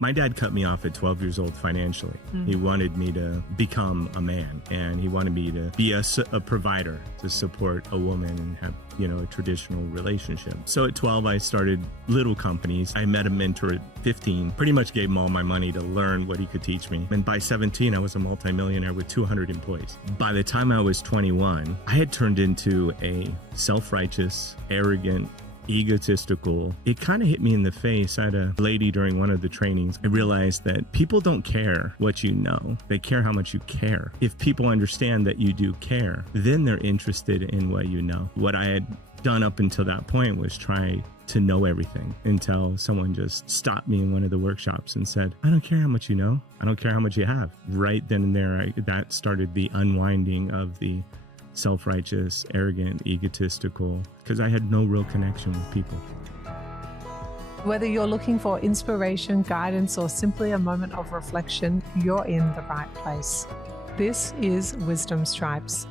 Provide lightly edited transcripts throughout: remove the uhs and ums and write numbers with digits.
My dad cut me off at 12 years old financially. He wanted me to become a man, and he wanted me to be a provider to support a woman and have, a traditional relationship. So at 12, I started little companies. I met a mentor at 15, pretty much gave him all my money to learn what he could teach me. And by 17, I was a multimillionaire with 200 employees. By the time I was 21, I had turned into a self-righteous, arrogant, egotistical. It kind of hit me in the face. I had a lady during one of the trainings. I realized that people don't care what you know. They care how much you care. If people understand that you do care, then they're interested in what you know. What I had done up until that point was try to know everything until someone just stopped me in one of the workshops and said, I don't care how much you know. I don't care how much you have. Right then and there, that started the unwinding of the self-righteous, arrogant, egotistical, because I had no real connection with people. Whether you're looking for inspiration, guidance, or simply a moment of reflection, you're in the right place. This is Wisdom Stripes.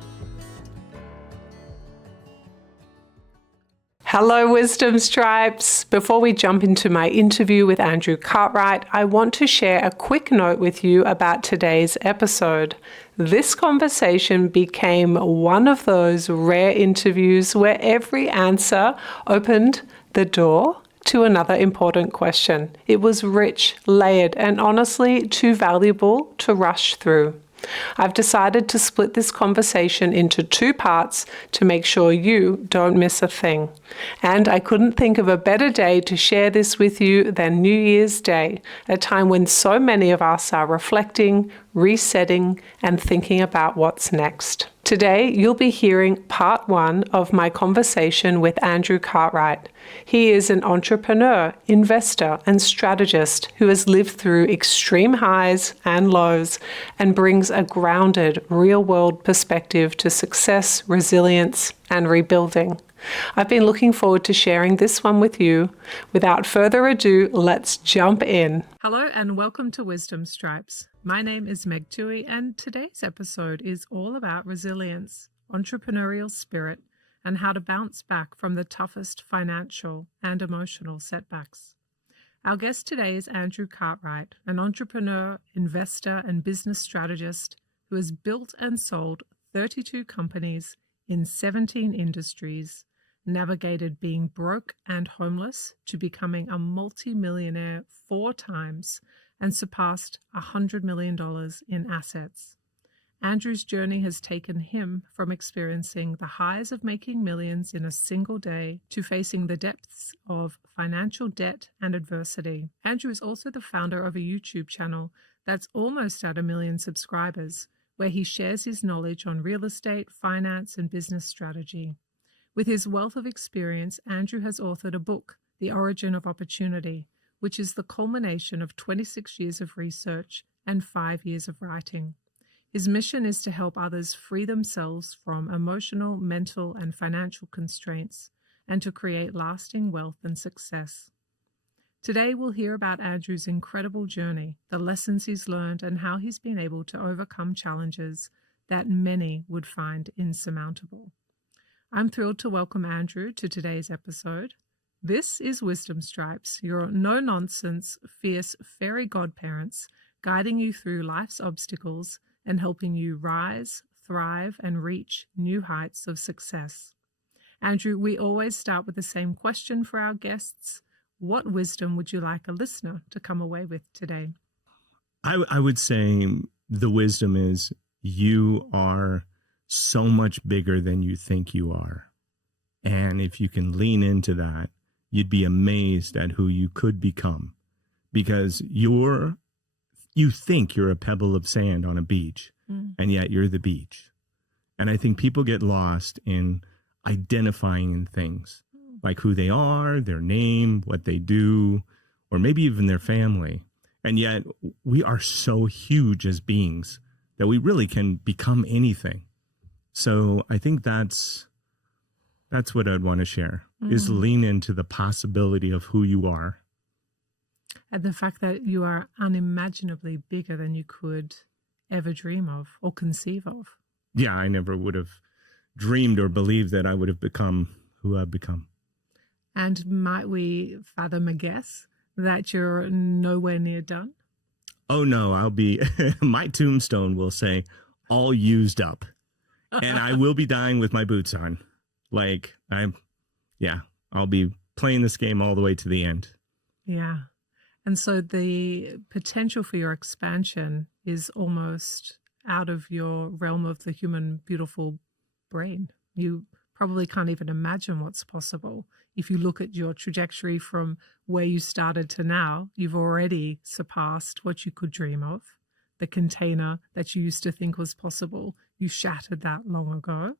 Hello, Wisdom Stripes. Before we jump into my interview with Andrew Cartwright, I want to share a quick note with you about today's episode. This conversation became one of those rare interviews where every answer opened the door to another important question. It was rich, layered, and honestly too valuable to rush through. I've decided to split this conversation into two parts to make sure you don't miss a thing. And I couldn't think of a better day to share this with you than New Year's Day, a time when so many of us are reflecting, resetting, and thinking about what's next. Today, you'll be hearing part one of my conversation with Andrew Cartwright. He is an entrepreneur, investor, and strategist who has lived through extreme highs and lows and brings a grounded, real-world perspective to success, resilience, and rebuilding. I've been looking forward to sharing this one with you. Without further ado, let's jump in. Hello and welcome to Wisdom Stripes. My name is Meg Tuohey, and today's episode is all about resilience, entrepreneurial spirit, and how to bounce back from the toughest financial and emotional setbacks. Our guest today is Andrew Cartwright, an entrepreneur, investor, and business strategist who has built and sold 32 companies in 17 industries, navigated being broke and homeless to becoming a multimillionaire 4 times, and surpassed $100 million in assets. Andrew's journey has taken him from experiencing the highs of making millions in a single day to facing the depths of financial debt and adversity. Andrew is also the founder of a YouTube channel that's almost at 1 million subscribers, where he shares his knowledge on real estate, finance, and business strategy. With his wealth of experience, Andrew has authored a book, The Origin of Opportunity, which is the culmination of 26 years of research and 5 years of writing. His mission is to help others free themselves from emotional, mental, and financial constraints and to create lasting wealth and success. Today, we'll hear about Andrew's incredible journey, the lessons he's learned, and how he's been able to overcome challenges that many would find insurmountable. I'm thrilled to welcome Andrew to today's episode. This is Wisdom Stripes, your no-nonsense, fierce fairy godparents, guiding you through life's obstacles and helping you rise, thrive, and reach new heights of success. Andrew, we always start with the same question for our guests. What wisdom would you like a listener to come away with today? I would say the wisdom is you are so much bigger than you think you are. And if you can lean into that, you'd be amazed at who you could become, because you think you're a pebble of sand on a beach, and yet you're the beach. And I think people get lost in identifying in things like who they are, their name, what they do, or maybe even their family. And yet we are so huge as beings that we really can become anything. So I think that's what I'd want to share, is lean into the possibility of who you are. And the fact that you are unimaginably bigger than you could ever dream of or conceive of. Yeah, I never would have dreamed or believed that I would have become who I've become. And might we fathom a guess that you're nowhere near done? Oh no, I'll be, my tombstone will say, all used up. And I will be dying with my boots on. Like, I'll be playing this game all the way to the end. Yeah. And so the potential for your expansion is almost out of your realm of the human beautiful brain. You probably can't even imagine what's possible. If you look at your trajectory from where you started to now, you've already surpassed what you could dream of. The container that you used to think was possible, you shattered that long ago.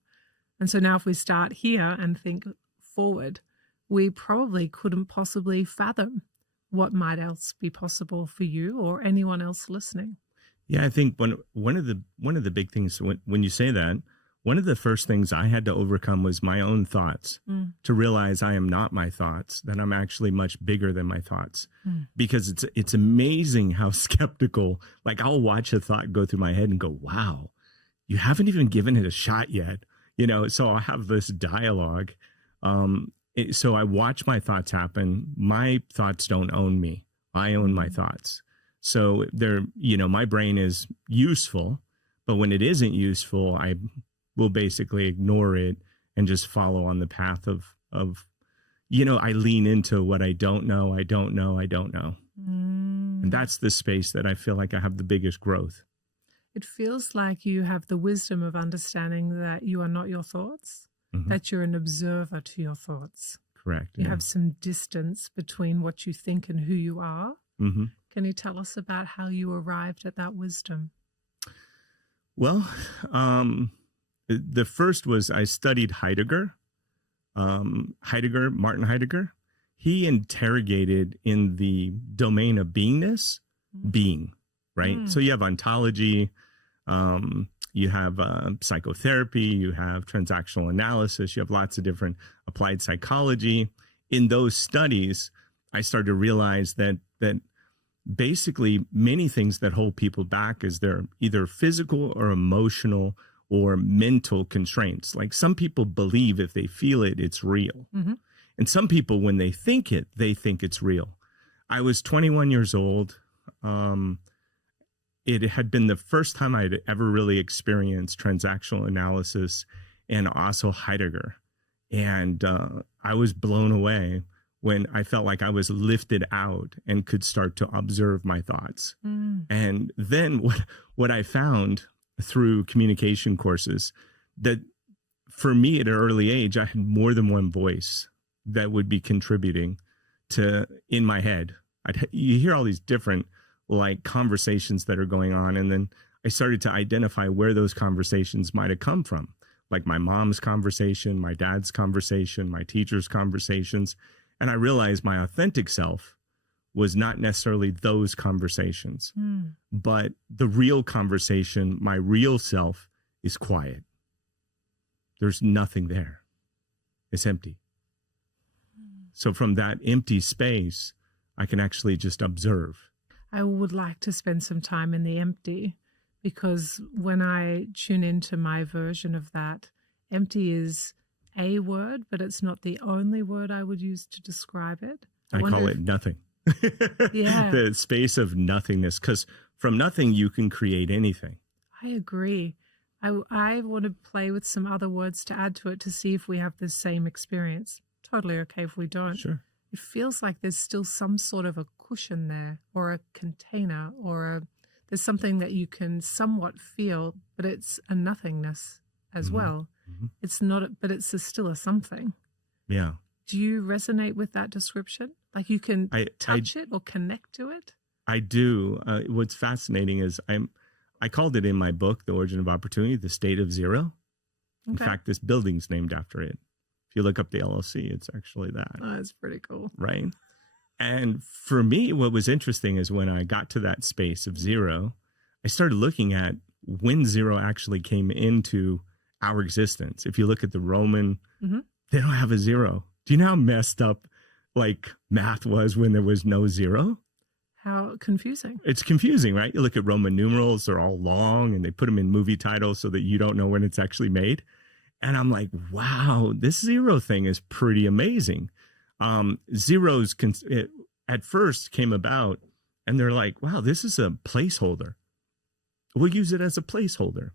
And so now if we start here and think forward, we probably couldn't possibly fathom what might else be possible for you or anyone else listening. Yeah, I think one of the big things when you say that, one of the first things I had to overcome was my own thoughts, to realize I am not my thoughts, that I'm actually much bigger than my thoughts. Because it's amazing how skeptical, like I'll watch a thought go through my head and go, wow, you haven't even given it a shot yet. So I'll have this dialogue. So I watch my thoughts happen. My thoughts don't own me. I own my thoughts. So my brain is useful, but when it isn't useful, I will basically ignore it and just follow on the path of I lean into what I don't know. And that's the space that I feel like I have the biggest growth. It feels like you have the wisdom of understanding that you are not your thoughts, that you're an observer to your thoughts. Correct. You have some distance between what you think and who you are. Can you tell us about how you arrived at that wisdom? Well, the first was I studied Heidegger. Martin Heidegger. He interrogated in the domain of beingness, being, right? So you have ontology, you have psychotherapy, you have transactional analysis, you have lots of different applied psychology. In those studies, I started to realize that basically many things that hold people back is they're either physical or emotional or mental constraints. Like some people believe if they feel it, it's real. And some people, when they think it's real. I was 21 years old. It had been the first time I'd ever really experienced transactional analysis and also Heidegger. And I was blown away when I felt like I was lifted out and could start to observe my thoughts. And then what I found through communication courses, that for me at an early age, I had more than one voice that would be contributing to in my head. You hear all these different like conversations that are going on. And then I started to identify where those conversations might have come from, like my mom's conversation, my dad's conversation, my teacher's conversations. And I realized my authentic self was not necessarily those conversations, but the real conversation, my real self, is quiet. There's nothing there. It's empty. So from that empty space, I can actually just observe. I would like to spend some time in the empty, because when I tune into my version of that, empty is a word, but it's not the only word I would use to describe it. I call it nothing. Yeah. The space of nothingness, because from nothing you can create anything. I agree. I want to play with some other words to add to it to see if we have the same experience. Totally okay if we don't. Sure. It feels like there's still some sort of a cushion there, or a container, or there's something that you can somewhat feel, but it's a nothingness as well. It's not, but it's still a something. Yeah. Do you resonate with that description? Like you can touch it or connect to it? I do. What's fascinating is I called it in my book, The Origin of Opportunity, the state of zero. Okay. In fact, this building's named after it. If you look up the LLC, it's actually that. Oh, that's pretty cool. Right? And for me, what was interesting is when I got to that space of zero, I started looking at when zero actually came into our existence. If you look at the Roman, they don't have a zero. Do you know how messed up like math was when there was no zero? How confusing. It's confusing, right? You look at Roman numerals, they're all long and they put them in movie titles so that you don't know when it's actually made. And I'm like, wow, this zero thing is pretty amazing. Zeros, at first came about, and they're like, wow, this is a placeholder. We'll use it as a placeholder.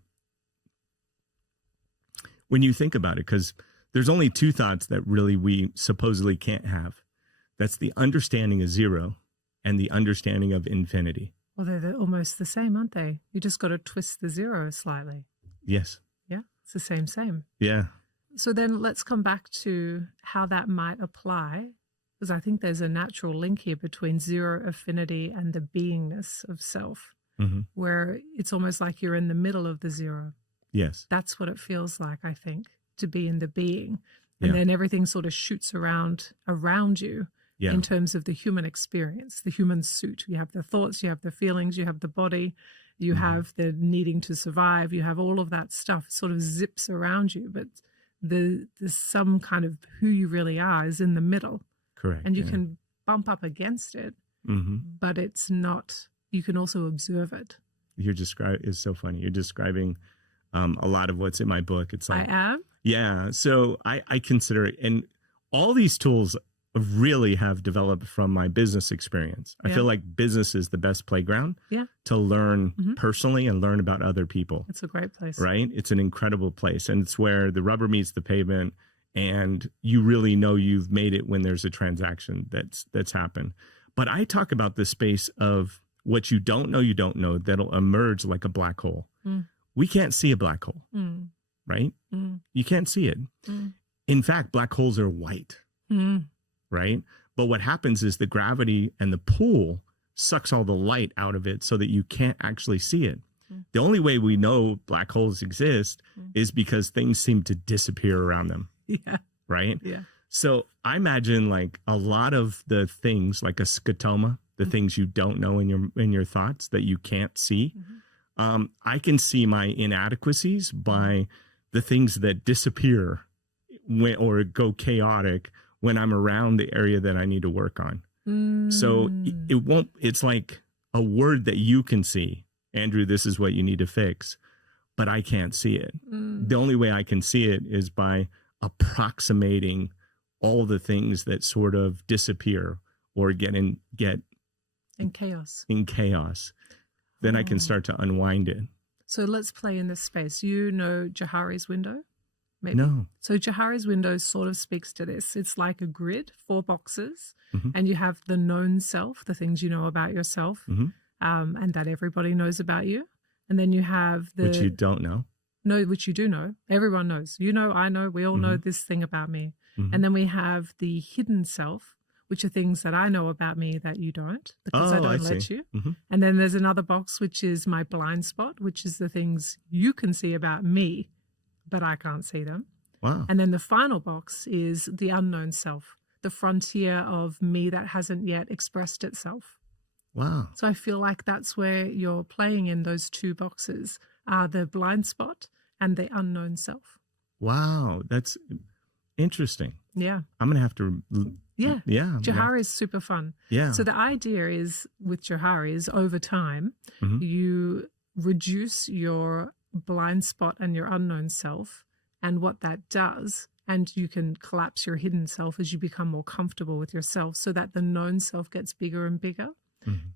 When you think about it, because there's only two thoughts that really we supposedly can't have. That's the understanding of zero and the understanding of infinity. Well, they're almost the same, aren't they? You just got to twist the zero slightly. Yes. Yeah, it's the same. Yeah. So then let's come back to how that might apply, because I think there's a natural link here between zero affinity and the beingness of self, where it's almost like you're in the middle of the zero. Yes. That's what it feels like, I think, to be in the being. And then everything sort of shoots around you in terms of the human experience, the human suit. You have the thoughts, you have the feelings, you have the body, you have the needing to survive, you have all of that stuff sort of zips around you. But the some kind of who you really are is in the middle. Correct. And you can bump up against it, but it's not, you can also observe it. It's so funny. You're describing a lot of what's in my book. It's like, I am? Yeah. So I consider it, and all these tools really have developed from my business experience. I feel like business is the best playground to learn personally and learn about other people. It's a great place. Right? It's an incredible place. And it's where the rubber meets the pavement, and you really know you've made it when there's a transaction that's happened. But I talk about the space of what you don't know that'll emerge like a black hole. We can't see a black hole, right? You can't see it. In fact, black holes are white, right? But what happens is the gravity and the pull sucks all the light out of it so that you can't actually see it. The only way we know black holes exist is because things seem to disappear around them. Yeah. Right? Yeah. So I imagine like a lot of the things, like a scotoma, the things you don't know in your thoughts that you can't see. I can see my inadequacies by the things that disappear or go chaotic when I'm around the area that I need to work on. So it's like a word that you can see. Andrew, this is what you need to fix, but I can't see it. The only way I can see it is by approximating all the things that sort of disappear or get in chaos. Then I can start to unwind it. So let's play in this space. You know Johari's window? Maybe? No. So Johari's window sort of speaks to this. It's like a grid, 4 boxes, and you have the known self, the things you know about yourself, and that everybody knows about you. And then you have the... Which you don't know. No, which you do know. Everyone knows. You know, I know, we all know this thing about me. And then we have the hidden self, which are things that I know about me that you don't, because I don't let you. And then there's another box, which is my blind spot, which is the things you can see about me, but I can't see them. Wow. And then the final box is the unknown self, the frontier of me that hasn't yet expressed itself. Wow. So I feel like that's where you're playing in those 2 boxes, are the blind spot and the unknown self. Wow. That's interesting. Yeah. I'm going to have to... Yeah. Yeah. Johari is super fun. Yeah. So the idea is with Johari is over time, you reduce your blind spot and your unknown self, and what that does, and you can collapse your hidden self as you become more comfortable with yourself, so that the known self gets bigger and bigger.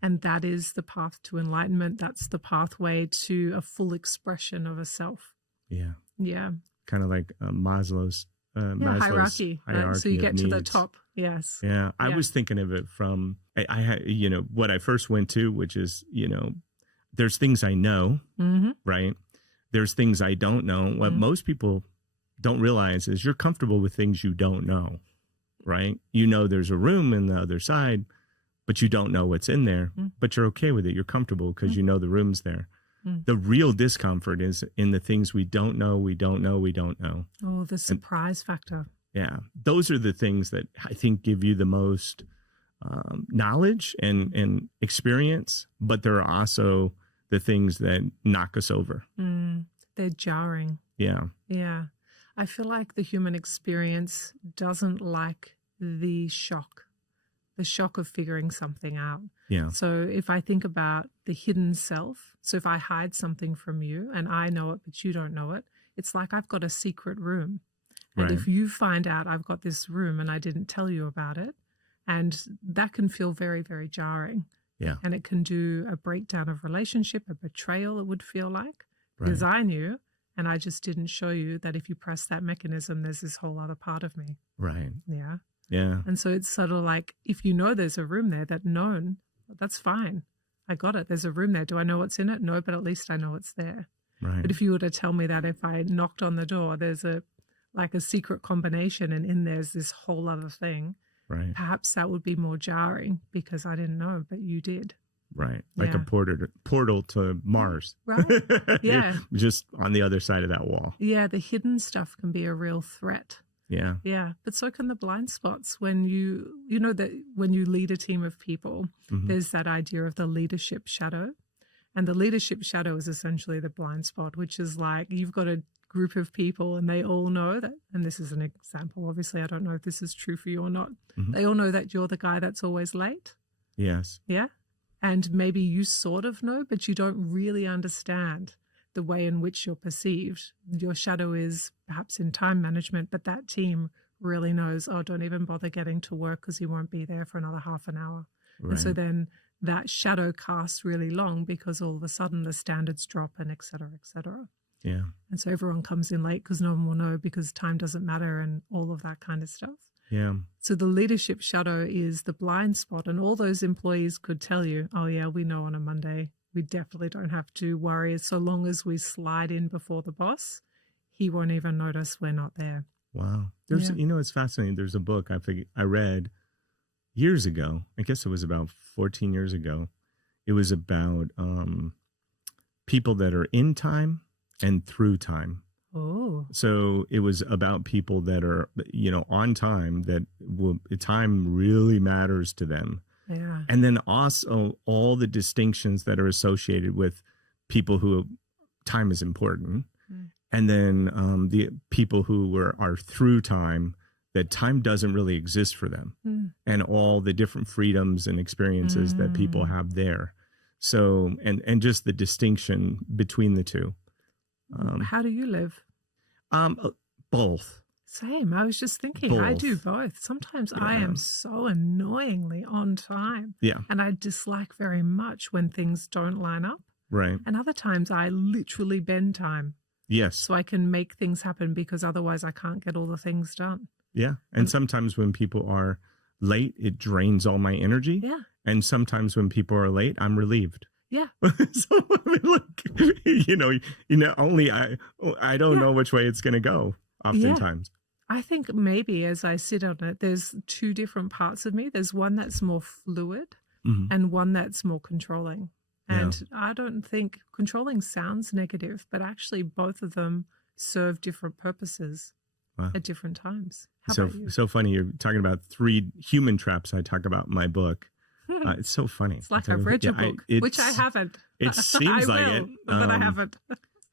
And that is the path to enlightenment. That's the pathway to a full expression of a self. Yeah. Yeah. Kind of like Maslow's hierarchy. Right? So you get to the top. Yes. Yeah. I was thinking of it from, I had, what I first went to, which is, there's things I know, right? There's things I don't know. What most people don't realize is you're comfortable with things you don't know, right? You know there's a room in the other side, but you don't know what's in there, but you're okay with it. You're comfortable because you know the room's there. The real discomfort is in the things we don't know. Oh, the surprise factor. Yeah. Those are the things that I think give you the most knowledge and experience, but there are also the things that knock us over. They're jarring. Yeah. Yeah. I feel like the human experience doesn't like the shock of figuring something out. Yeah. So if I think about the hidden self, so if I hide something from you and I know it, but you don't know it, it's like I've got a secret room. And if you find out I've got this room and I didn't tell you about it, And that can feel very, very jarring. Yeah. And it can do a breakdown of relationship, a betrayal, it would feel like. Because I knew, and I just didn't show you that if you press that mechanism, there's this whole other part of me. Right. Yeah. Yeah. And so it's sort of like, if you know there's a room there, that known, that's fine. I got it. There's a room there. Do I know what's in it? No, but at least I know it's there. Right. But if you were to tell me that if I knocked on the door, there's a secret combination and in there's this whole other thing, Right. perhaps that would be more jarring because I didn't know, but you did. Right. Like Yeah. a portal to Mars. Right. Yeah. Just on the other side of that wall. Yeah. The hidden stuff can be a real threat. Yeah. Yeah. But so can the blind spots when you know that when you lead a team of people, there's that idea of the leadership shadow. And the leadership shadow is essentially the blind spot, which is like you've got a group of people and they all know that, and this is an example, obviously I don't know if this is true for you or not. They all know that you're the guy that's always late. Yes. Yeah. And maybe you sort of know, but you don't really understand the way in which you're perceived. Your shadow is perhaps in time management, but that team really knows, oh, don't even bother getting to work because you won't be there for another half an hour. Right. And so then that shadow casts really long because all of a sudden the standards drop and et cetera, et cetera. Yeah. And so everyone comes in late because no one will know because time doesn't matter and all of that kind of stuff. Yeah. So the leadership shadow is the blind spot, and all those employees could tell you, oh yeah, we know on a Monday, we definitely don't have to worry. So long as we slide in before the boss, he won't even notice we're not there. Wow. There's, it's fascinating. There's a book I read years ago. I guess it was about 14 years ago. It was about people that are in time and through time. Oh. So it was about people that are, on time, that time really matters to them. Yeah. And then also all the distinctions that are associated with people who time is important. And then the people who are through time, that time doesn't really exist for them. And all the different freedoms and experiences that people have there. So, and just the distinction between the two. How do you live? Both. Same. I was just thinking, I do both. Sometimes I am so annoyingly on time. Yeah. And I dislike very much when things don't line up. Right. And other times I literally bend time. Yes. So I can make things happen because otherwise I can't get all the things done. Yeah. And sometimes when people are late, it drains all my energy. Yeah. And sometimes when people are late, I'm relieved. Yeah. So I mean, only I don't know which way it's going to go oftentimes. Yeah. I think maybe as I sit on it, there's two different parts of me. There's one that's more fluid and one that's more controlling. And I don't think controlling sounds negative, but actually both of them serve different purposes at different times. How about you? So funny. You're talking about 3 human traps I talk about in my book. It's so funny. It's like I've read your book, which I haven't. It seems I like will, it. But I haven't.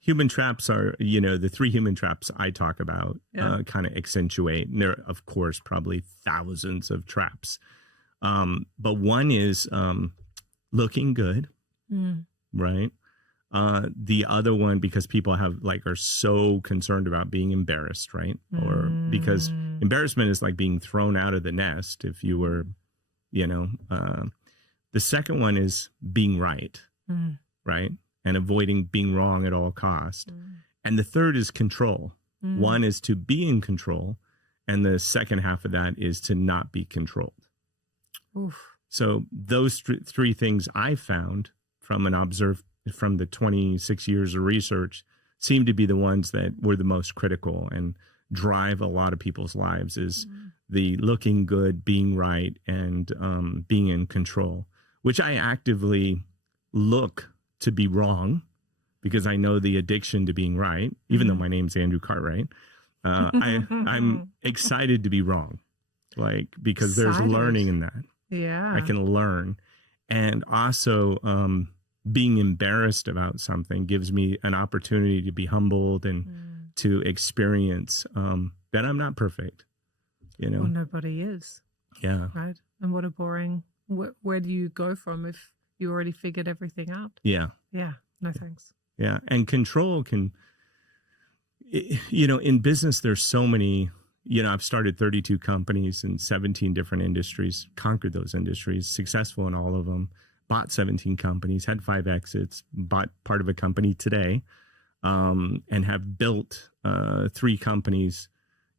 Human traps are, the 3 human traps I talk about kind of accentuate. And there are, of course, probably thousands of traps. But one is looking good, right? The other one, because people are so concerned about being embarrassed, right? Or because embarrassment is like being thrown out of the nest if you were, the second one is being right, right? And avoiding being wrong at all cost. And the third is control. One is to be in control. And the second half of that is to not be controlled. Oof. So those 3 things I found from the 26 years of research seem to be the ones that were the most critical and drive a lot of people's lives is the looking good, being right, and being in control, which I actively look to be wrong because I know the addiction to being right, even though my name's Andrew Cartwright. I'm excited to be wrong, because there's learning in that. Yeah. I can learn. And also being embarrassed about something gives me an opportunity to be humbled and to experience that I'm not perfect. Well, nobody is. Yeah. Right. And what a boring, where do you go from if you already figured everything out? Yeah. Yeah. No thanks. Yeah. And control can, in business, there's so many, I've started 32 companies in 17 different industries, conquered those industries, successful in all of them, bought 17 companies, had 5 exits, bought part of a company today, and have built 3 companies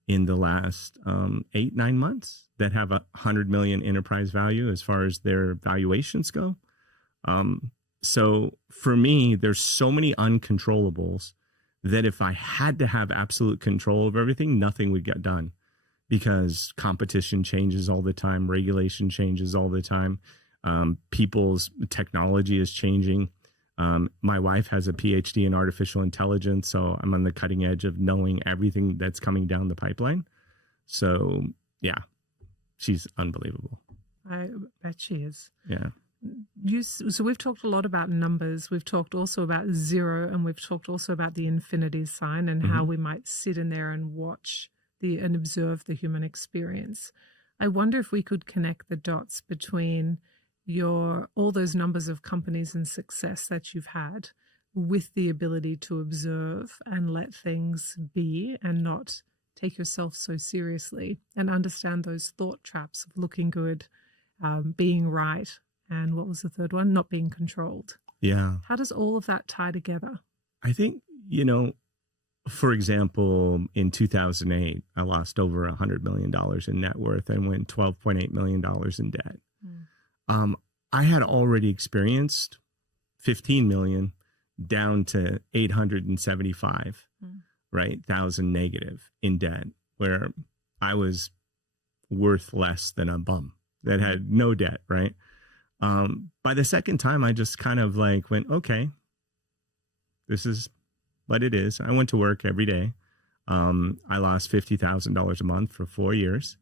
in the last 8-9 months that have $100 million enterprise value as far as their valuations go. So for me, there's so many uncontrollables that if I had to have absolute control of everything, nothing would get done, because competition changes all the time. Regulation changes all the time. People's technology is changing. My wife has a PhD in artificial intelligence, so I'm on the cutting edge of knowing everything that's coming down the pipeline. So yeah, she's unbelievable. I bet she is. Yeah. So we've talked a lot about numbers. We've talked also about zero, and we've talked also about the infinity sign and how we might sit in there and watch and observe the human experience. I wonder if we could connect the dots between all those numbers of companies and success that you've had with the ability to observe and let things be and not take yourself so seriously, and understand those thought traps of looking good, being right, and what was the third one? Not being controlled. Yeah. How does all of that tie together? I think, for example, in 2008, I lost over $100 million in net worth and went $12.8 million in debt. I had already experienced 15 million down to 875, right, thousand negative in debt, where I was worth less than a bum that had no debt, right? By the second time, I just kind of like went, okay, this is what it is. I went to work every day. I lost $50,000 a month for 4 years,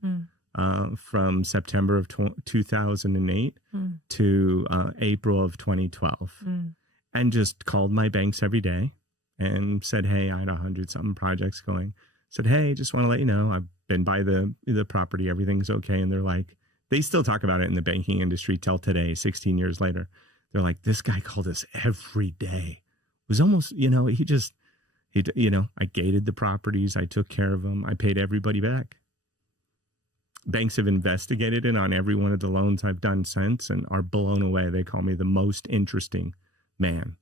from September of 2008 to April of 2012, and just called my banks every day and said, hey, I had 100-something projects going. Said, hey, just want to let you know, I've been by the property. Everything's okay. And they're like, they still talk about it in the banking industry till today, 16 years later. They're like, this guy called us every day. It was almost, I gated the properties. I took care of them. I paid everybody back. Banks have investigated it on every one of the loans I've done since and are blown away. They call me the most interesting man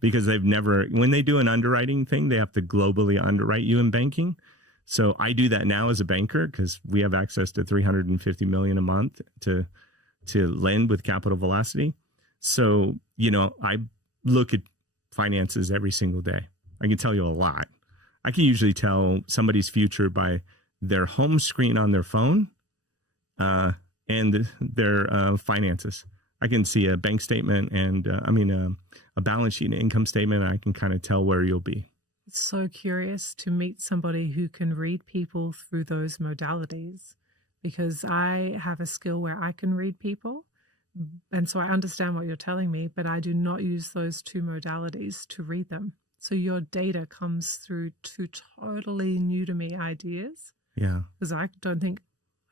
because they've never, when they do an underwriting thing, they have to globally underwrite you in banking. So I do that now as a banker because we have access to $350 million a month to lend with capital velocity. So, I look at finances every single day. I can tell you a lot. I can usually tell somebody's future by their home screen on their phone and their finances. I can see a bank statement and a balance sheet and income statement. And I can kind of tell where you'll be. It's so curious to meet somebody who can read people through those modalities, because I have a skill where I can read people. And so I understand what you're telling me, but I do not use those 2 modalities to read them. So your data comes through 2 totally new to me ideas. Yeah. Because I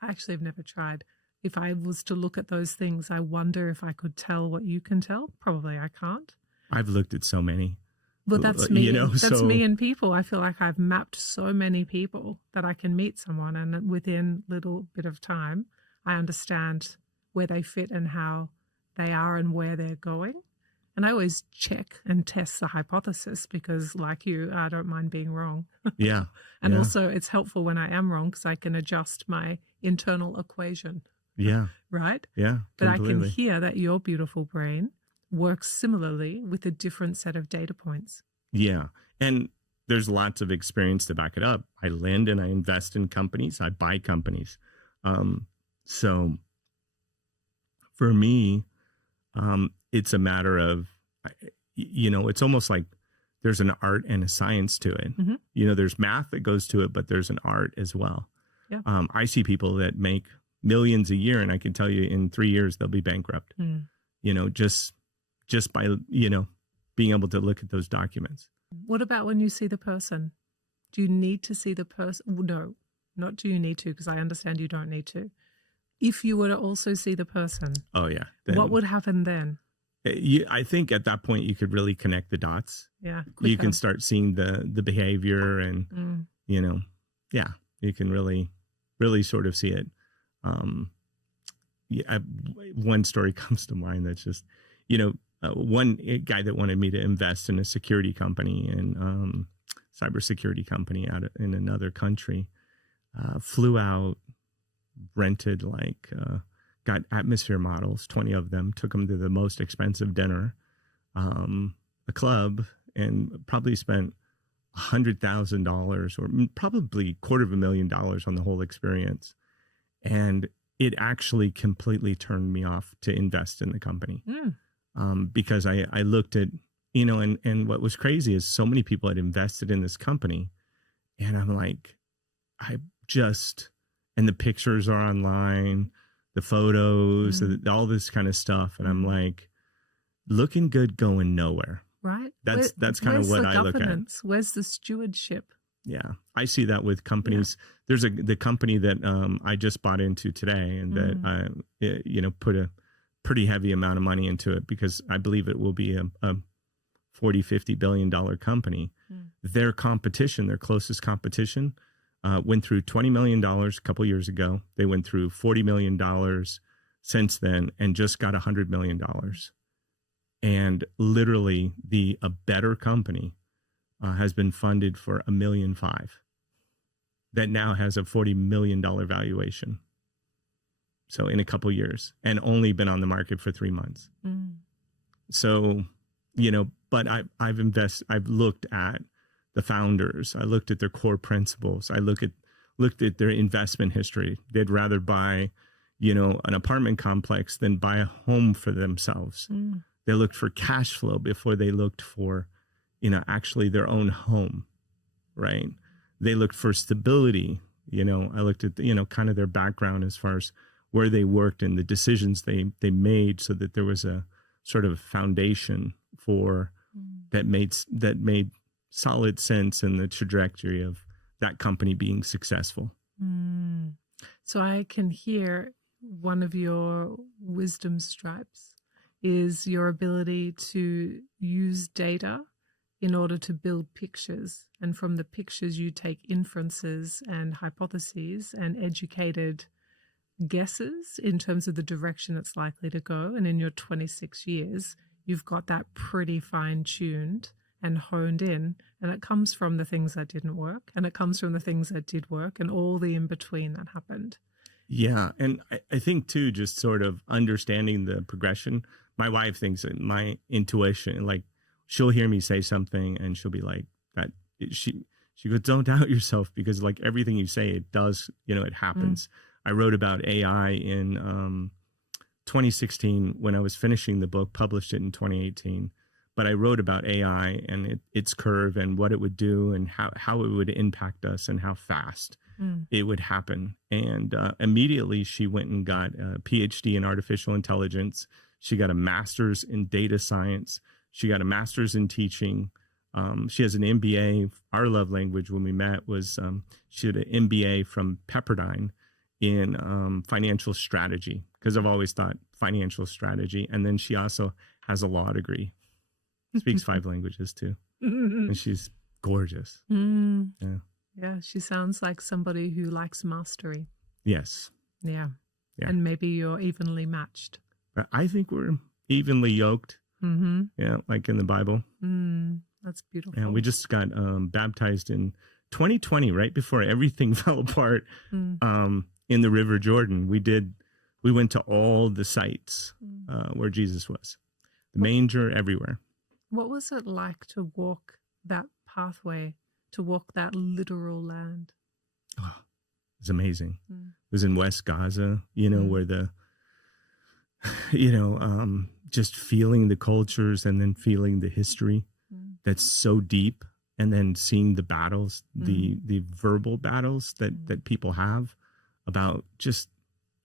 actually have never tried. If I was to look at those things, I wonder if I could tell what you can tell. Probably I can't. I've looked at so many. But that's me. That's me and people. I feel like I've mapped so many people that I can meet someone, and within a little bit of time, I understand where they fit and how they are and where they're going. And I always check and test the hypothesis because, like you, I don't mind being wrong. Yeah. And also it's helpful when I am wrong because I can adjust my internal equation. Yeah. Right? Yeah. But completely. I can hear that your beautiful brain works similarly with a different set of data points. Yeah. And there's lots of experience to back it up. I lend and I invest in companies. I buy companies. So for me, it's a matter of, it's almost like there's an art and a science to it. There's math that goes to it, but there's an art as well. Yeah. I see people that make millions a year, and I can tell you in 3 years, they'll be bankrupt, just by, being able to look at those documents. What about when you see the person? Do you need to see the person? No, not do you need to, because I understand you don't need to. If you were to also see the person, oh yeah, what would happen then? I think at that point you could really connect the dots. Yeah, quicker. You can start seeing the behavior and, yeah. You can really, really sort of see it. One story comes to mind that's just, one guy that wanted me to invest in a security company and cybersecurity company out in another country, flew out, rented got atmosphere models, 20 of them, took them to the most expensive dinner, a club, and probably spent $100,000 or probably $250,000 on the whole experience. And it actually completely turned me off to invest in the company. Because I looked at, and what was crazy is so many people had invested in this company, and I'm like, and the pictures are online, the photos, all this kind of stuff. And I'm like, looking good, going nowhere. Right. That's kind of what I look at. Where's the stewardship? Yeah. I see that with companies. Yeah. There's the company that I just bought into today, and that I, put a pretty heavy amount of money into it because I believe it will be a $40-50 billion company. Their competition, their closest competition, went through $20 million a couple years ago. They went through $40 million since then and just got $100 million. And literally a better company has been funded for $1.5 million that now has a $40 million valuation. So in a couple years, and only been on the market for 3 months. So, but I've looked at the founders. I looked at their core principles. I looked at their investment history. They'd rather buy, an apartment complex than buy a home for themselves. They looked for cash flow before they looked for, actually their own home, right? They looked for stability. I looked at, kind of their background as far as where they worked and the decisions they made, so that there was a sort of foundation for that made solid sense in the trajectory of that company being successful. So I can hear one of your wisdom stripes is your ability to use data in order to build pictures. And from the pictures, you take inferences and hypotheses and educated guesses in terms of the direction it's likely to go. And in your 26 years, you've got that pretty fine-tuned and honed in. And it comes from the things that didn't work, and it comes from the things that did work, and all the in-between that happened. Yeah. And I think, too, just sort of understanding the progression. My wife thinks that my intuition, she'll hear me say something and she'll be like, she goes, don't doubt yourself, because everything you say, it does, it happens. I wrote about AI in 2016 when I was finishing the book, published it in 2018. But I wrote about AI and its curve and what it would do and how it would impact us and how fast it would happen. And immediately she went and got a PhD in artificial intelligence. She got a master's in data science. She got a master's in teaching. She has an MBA. Our love language when we met was she had an MBA from Pepperdine in financial strategy, because I've always thought financial strategy. And then she also has a law degree, speaks 5 languages too. And she's gorgeous. Yeah, she sounds like somebody who likes mastery. Yes. Yeah. And maybe you're evenly matched. I think we're evenly yoked. Yeah, like in the Bible. That's beautiful. And we just got baptized in 2020, right before everything fell apart. In the River Jordan, we went to all the sites where Jesus was, the manger, everywhere. What was it like to walk that pathway, to walk that literal land? Oh, it was amazing. It was in West Gaza, where just feeling the cultures and then feeling the history that's so deep, and then seeing the battles, the verbal battles that people have about just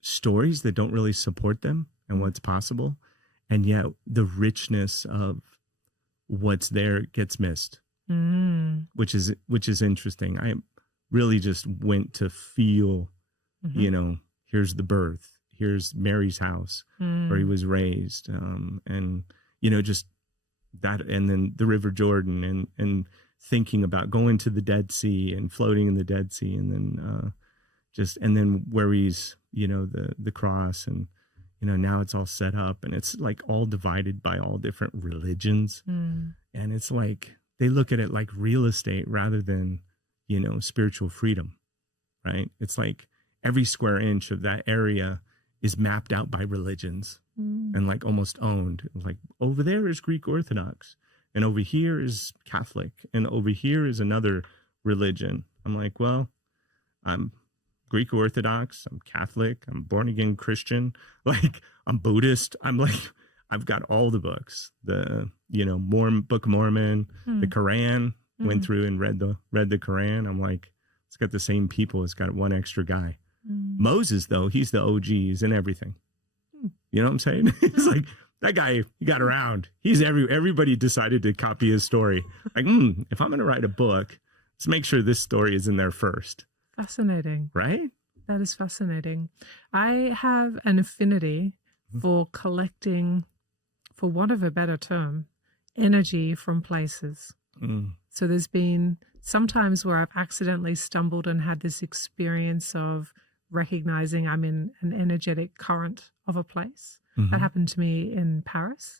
stories that don't really support them and what's possible. And yet the richness of what's there gets missed, which is interesting. I really just went to feel, here's the birth, here's Mary's house where he was raised. And, just that, and then the River Jordan and thinking about going to the Dead Sea and floating in the Dead Sea, and then and then where he's, the cross, and now it's all set up, and it's like all divided by all different religions, and it's like they look at it like real estate rather than spiritual freedom, right? It's like every square inch of that area is mapped out by religions and like almost owned. Like over there is Greek Orthodox, and over here is Catholic, and over here is another religion. I'm like, well, I'm Greek Orthodox, I'm Catholic, I'm born again Christian, like I'm Buddhist. I'm like, I've got all the books, the Book of Mormon, the Quran. Went through and read the Quran. I'm like, it's got the same people. It's got one extra guy. Moses, though, he's the OG. He's in everything. You know what I'm saying? It's like that guy. He got around. He's everybody decided to copy his story. Like, if I'm going to write a book, let's make sure this story is in there first. Fascinating, right? That is fascinating. I have an affinity for collecting, for want of a better term, energy from places. So there's been sometimes where I've accidentally stumbled and had this experience of recognizing I'm in an energetic current of a place. That happened to me in Paris.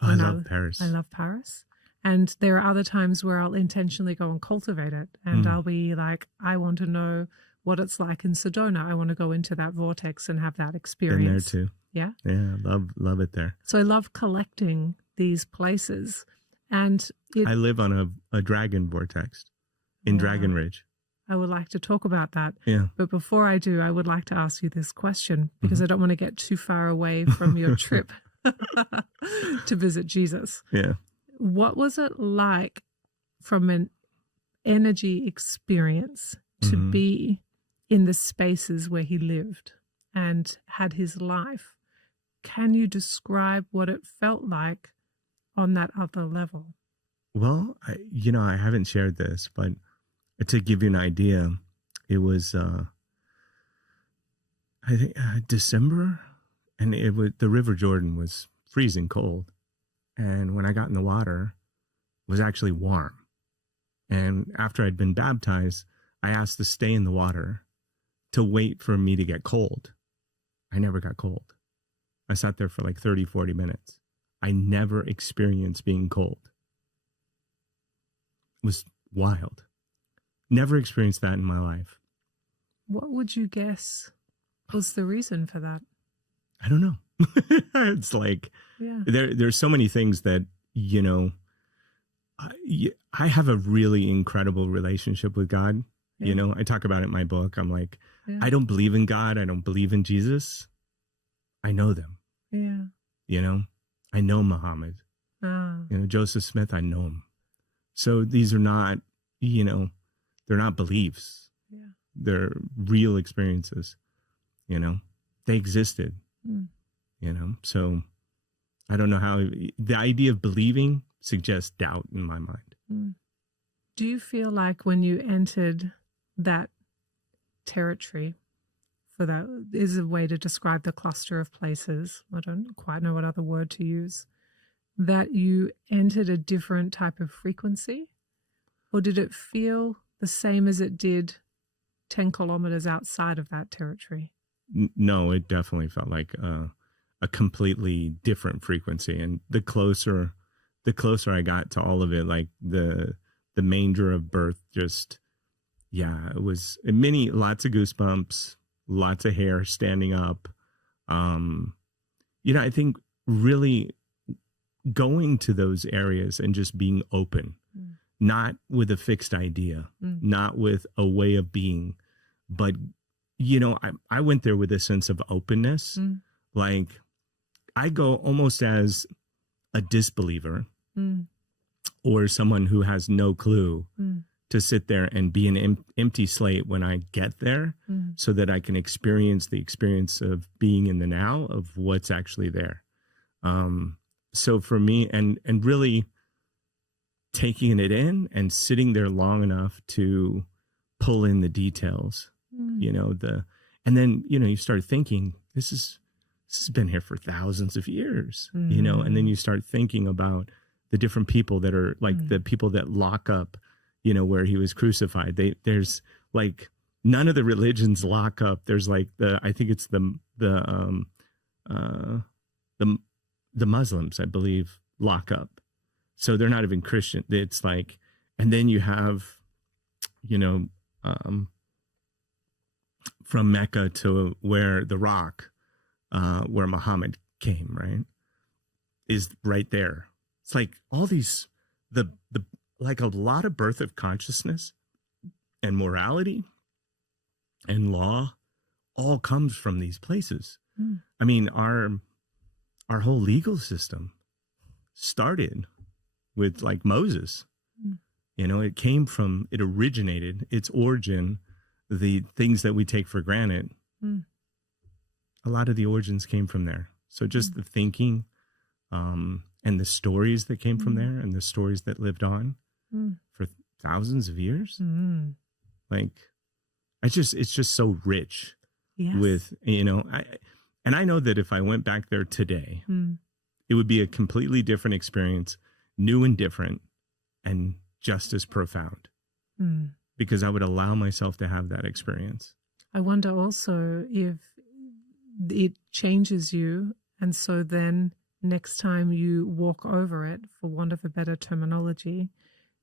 I love Paris. I love Paris. And there are other times where I'll intentionally go and cultivate it. And I'll be like, I want to know what it's like in Sedona. I want to go into that vortex and have that experience. Been there too. Yeah? Yeah, love it there. So I love collecting these places. And I live on a dragon vortex in Dragon Ridge. I would like to talk about that. Yeah. But before I do, I would like to ask you this question, because I don't want to get too far away from your trip to visit Jesus. Yeah. What was it like from an energy experience to be in the spaces where he lived and had his life? Can you describe what it felt like on that other level? Well, I haven't shared this, but to give you an idea, it was, I think December, and the River Jordan was freezing cold. And when I got in the water, it was actually warm. And after I'd been baptized, I asked to stay in the water to wait for me to get cold. I never got cold. I sat there for like 30, 40 minutes. I never experienced being cold. It was wild. Never experienced that in my life. What would you guess was the reason for that? I don't know. It's like, there's so many things that, I have a really incredible relationship with God. Yeah. I talk about it in my book. I'm like, I don't believe in God. I don't believe in Jesus. I know them. Yeah. I know Muhammad. Joseph Smith, I know him. So these are not, they're not beliefs. Yeah. They're real experiences. They existed. So I don't know how the idea of believing suggests doubt in my mind. Do you feel like when you entered that territory, for that is a way to describe the cluster of places, I don't quite know what other word to use, that you entered a different type of frequency? Or did it feel the same as it did 10 kilometers outside of that territory? No, it definitely felt like a completely different frequency. And the closer I got to all of it, like the manger of birth, just, it was lots of goosebumps, lots of hair standing up. I think really going to those areas and just being open, not with a fixed idea, not with a way of being, but, I went there with a sense of openness. Like I go almost as a disbeliever or someone who has no clue to sit there and be an empty slate when I get there so that I can experience the experience of being in the now of what's actually there. So for me, and really taking it in and sitting there long enough to pull in the details, and then, you start thinking, this has been here for thousands of years, and then you start thinking about the different people that are like the people that lock up, where he was crucified. There's like none of the religions lock up. There's like I think it's the Muslims, I believe, lock up. So they're not even Christian. It's like, and then you have, from Mecca to where the rock, where Muhammad came, right, is right there. It's like all these, like a lot of birth of consciousness and morality and law all comes from these places. I mean, our whole legal system started with like Moses. It originated, its origin, the things that we take for granted. A lot of the origins came from there. So just the thinking, and the stories that came from there, and the stories that lived on for thousands of years. Like, it's just so rich with, and I know that if I went back there today, it would be a completely different experience, new and different, and just as profound, because I would allow myself to have that experience. I wonder also if it changes you, and so then next time you walk over it, for want of a better terminology,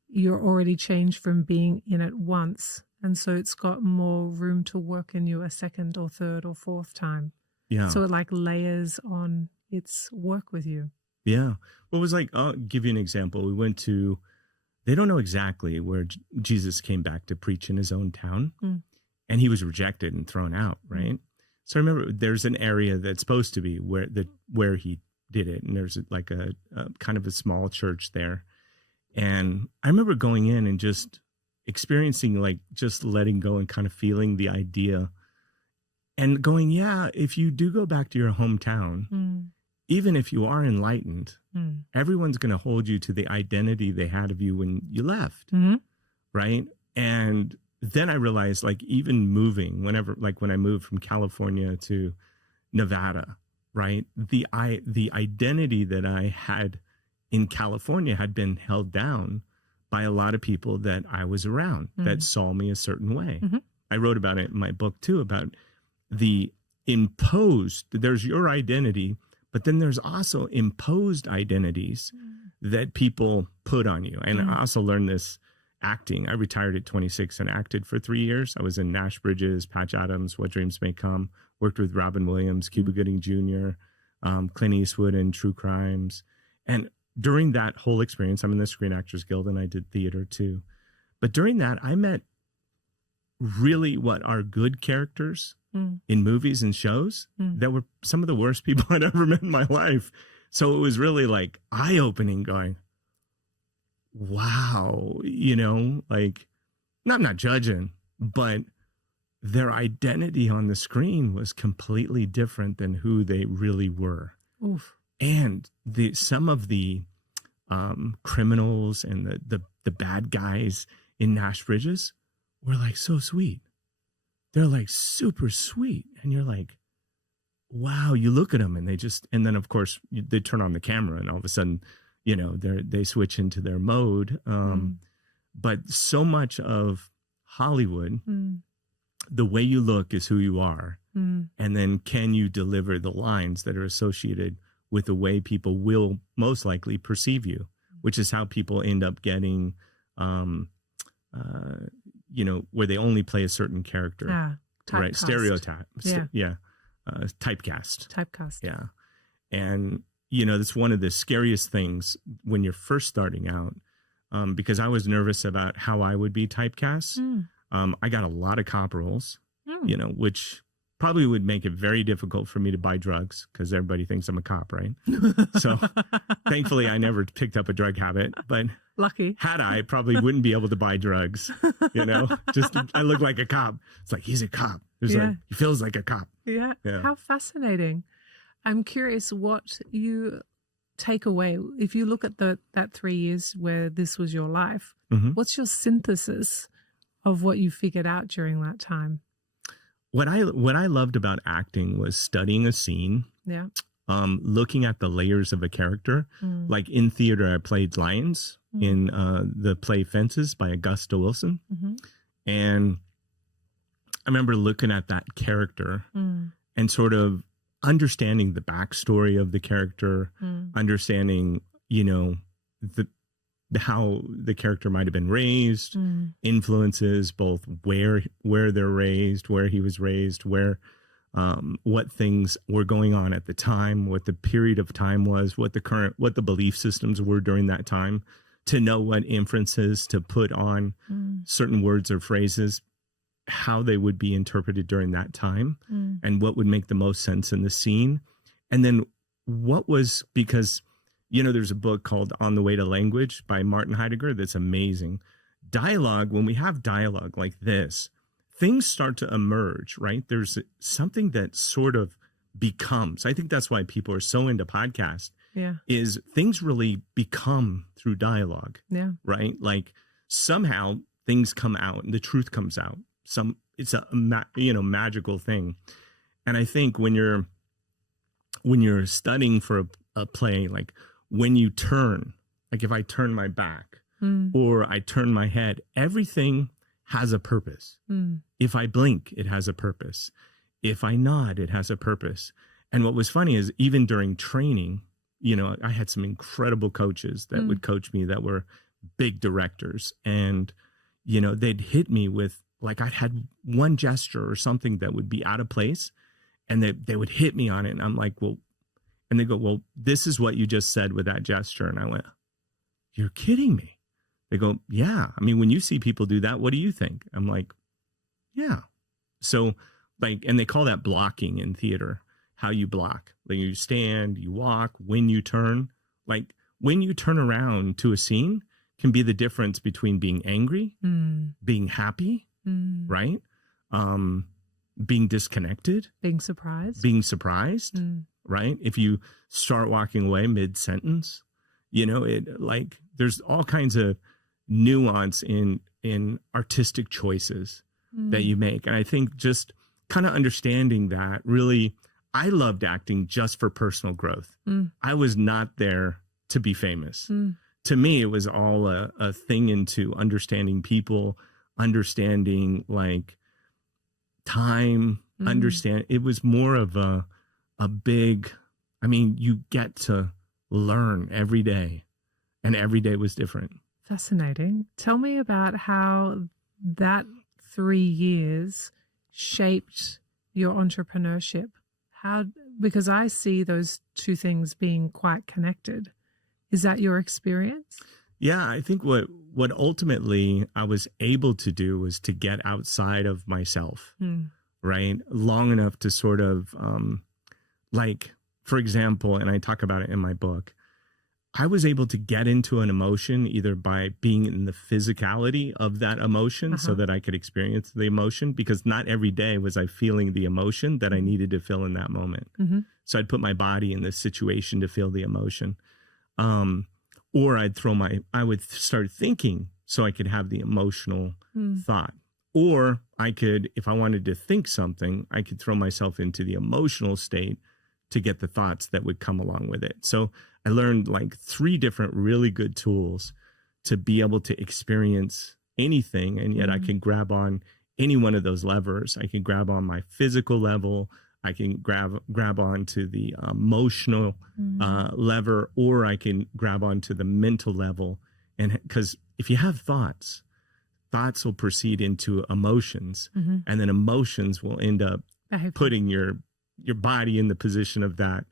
you're already changed from being in it once, and so it's got more room to work in you a second or third or fourth time. Yeah. So it like layers on its work with you. Yeah. Well, it was like, I'll give you an example. We went to, they don't know exactly where Jesus came back to preach in his own town, and he was rejected and thrown out, right? So I remember there's an area that's supposed to be where he did it, and there's like a kind of a small church there. And I remember going in and just experiencing, like, just letting go and kind of feeling the idea and going, yeah, if you do go back to your hometown, even if you are enlightened, everyone's going to hold you to the identity they had of you when you left, right? And then I realized, like, even moving, when I moved from California to Nevada, right? The identity that I had in California had been held down by a lot of people that I was around that saw me a certain way. I wrote about it in my book too, about the imposed, there's your identity, but then there's also imposed identities that people put on you. And I also learned this acting. I retired at 26 and acted for 3 years. I was in Nash Bridges, Patch Adams, What Dreams May Come, worked with Robin Williams, Cuba Gooding Jr., Clint Eastwood in True Crimes. And during that whole experience, I'm in the Screen Actors Guild and I did theater too. But during that, I met really what are good characters in movies and shows that were some of the worst people I'd ever met in my life. So it was really like eye-opening, going, wow, like, I'm not judging, but their identity on the screen was completely different than who they really were. Oof. And some of the criminals and the bad guys in Nash Bridges were like so sweet. They're like super sweet. And you're like, wow, you look at them and and then of course they turn on the camera and all of a sudden, they switch into their mode. But so much of Hollywood, the way you look is who you are. And then can you deliver the lines that are associated with the way people will most likely perceive you, which is how people end up getting, where they only play a certain character, right? Stereotype. Typecast. Yeah. And, that's one of the scariest things when you're first starting out, because I was nervous about how I would be typecast. I got a lot of cop roles, which probably would make it very difficult for me to buy drugs because everybody thinks I'm a cop, right? So thankfully I never picked up a drug habit, but lucky. Had I probably wouldn't be able to buy drugs, just I look like a cop. It's like, he's a cop. Like, he feels like a cop. Yeah. How fascinating. I'm curious what you take away. If you look at that 3 years where this was your life, what's your synthesis of what you figured out during that time? What I loved about acting was studying a scene, looking at the layers of a character. Like in theater, I played lions in the play Fences by Augusta Wilson. And I remember looking at that character and sort of understanding the backstory of the character, understanding, you know, how the character might have been raised, influences, both where they're raised, where he was raised, where what things were going on at the time, what the period of time was, what the belief systems were during that time, to know what inferences to put on certain words or phrases, how they would be interpreted during that time, and what would make the most sense in the scene. And then because, you know, there's a book called On the Way to Language by Martin Heidegger that's amazing. Dialogue, when we have dialogue like this, things start to emerge, right? There's something that sort of becomes. I think that's why people are so into podcasts. Yeah. Is things really become through dialogue. Yeah. Right? Like somehow things come out and the truth comes out. It's a magical thing. And I think when you're studying for a play, like when you turn, like if I turn my back or I turn my head, everything has a purpose. If I blink, it has a purpose. If I nod, it has a purpose. And what was funny is even during training, you know, I had some incredible coaches that would coach me that were big directors. And, you know, they'd hit me with, like, I had one gesture or something that would be out of place, and they would hit me on it. And I'm like, well, and they go, well, this is what you just said with that gesture. And I went, you're kidding me. They go, yeah. I mean, when you see people do that, what do you think? I'm like, yeah. So like, and they call that blocking in theater, how you block. Like you stand, you walk, when you turn. Like when you turn around to a scene can be the difference between being angry, being happy, right? Being disconnected. Being surprised. Right? If you start walking away mid-sentence, you know, it like there's all kinds of nuance in artistic choices that you make. And I think just kind of understanding that really, I loved acting just for personal growth. I was not there to be famous. To me, it was all a thing into understanding people, understanding like time, it was more of a big, I mean, you get to learn every day, and every day was different. Fascinating. Tell me about how that 3 years shaped your entrepreneurship. Because I see those two things being quite connected. Is that your experience? Yeah, I think what ultimately I was able to do was to get outside of myself, right? Long enough to sort of, like, for example, and I talk about it in my book, I was able to get into an emotion either by being in the physicality of that emotion so that I could experience the emotion, because not every day was I feeling the emotion that I needed to feel in that moment. So I'd put my body in this situation to feel the emotion. Or I would start thinking so I could have the emotional thought. Or I could, if I wanted to think something, I could throw myself into the emotional state to get the thoughts that would come along with it. So I learned like 3 different really good tools to be able to experience anything. And yet I can grab on any one of those levers. I can grab on my physical level. I can grab onto the emotional lever, or I can grab onto the mental level. And because if you have thoughts will proceed into emotions, and then emotions will end up putting your body in the position of that